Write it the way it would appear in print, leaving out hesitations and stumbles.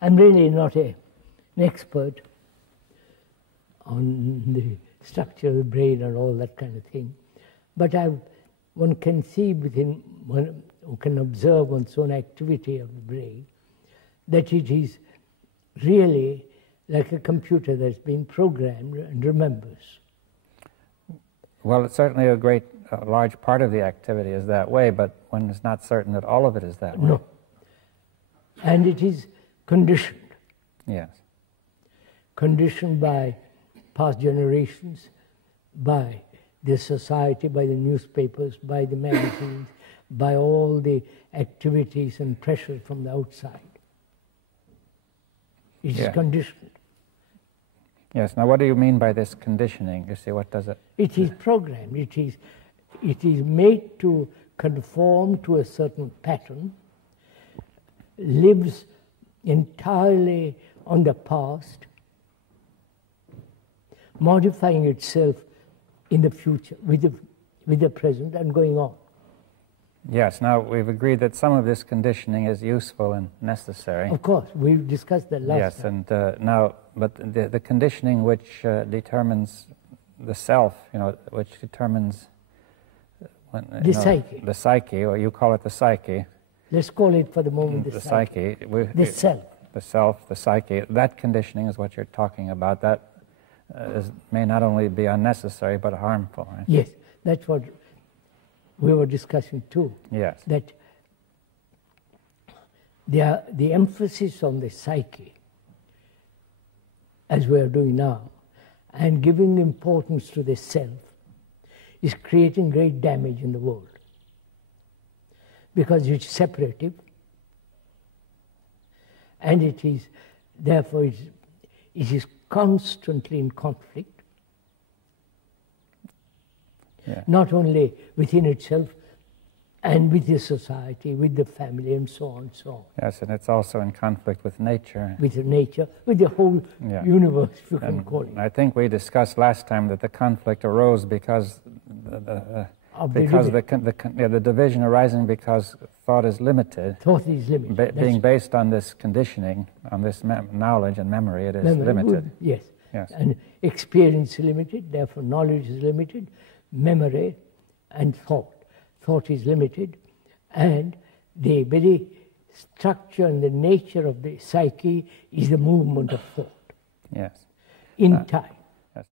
I'm really not an expert on the structure of the brain and all that kind of thing, but one can see one can observe one's own activity of the brain, that it is really like a computer that's been programmed and remembers. Well, it's certainly a large part of the activity is that way, but one is not certain that all of it is that way. No. And it is conditioned. Yes. Conditioned by past generations, by the society, by the newspapers, by the magazines, by all the activities and pressure from the outside. It is conditioned. Yes. Now, what do you mean by this conditioning? You see, what does it? It is programmed. It is made to conform to a certain pattern, lives entirely on the past, modifying itself in the future with the present and going on. Yes. Now, we've agreed that some of this conditioning is useful and necessary. Of course, we discussed that last time. Yes, and now, but the conditioning which determines the self, which determines the psyche. The psyche, or you call it the psyche. Let's call it for the moment the psyche. The self. The self, the psyche. That conditioning is what you're talking about. That may not only be unnecessary but harmful, right? Yes, that's what we were discussing too. Yes. That the emphasis on the psyche, as we are doing now, and giving importance to the self, is creating great damage in the world. Because it's separative, and it is, therefore, it is constantly in conflict. Yeah. Not only within itself and with the society, with the family, and so on and so on. Yes, and it's also in conflict with nature. With the nature, with the whole universe, if you can call it. I think we discussed last time that the conflict arose because the division arising because thought is limited. Thought is limited. Being based on this conditioning, on this knowledge and memory, it is limited. Yes. Yes. And experience is limited, therefore knowledge is limited. Memory and thought. Thought is limited, and the very structure and the nature of the psyche is the movement of thought. Yes. In time.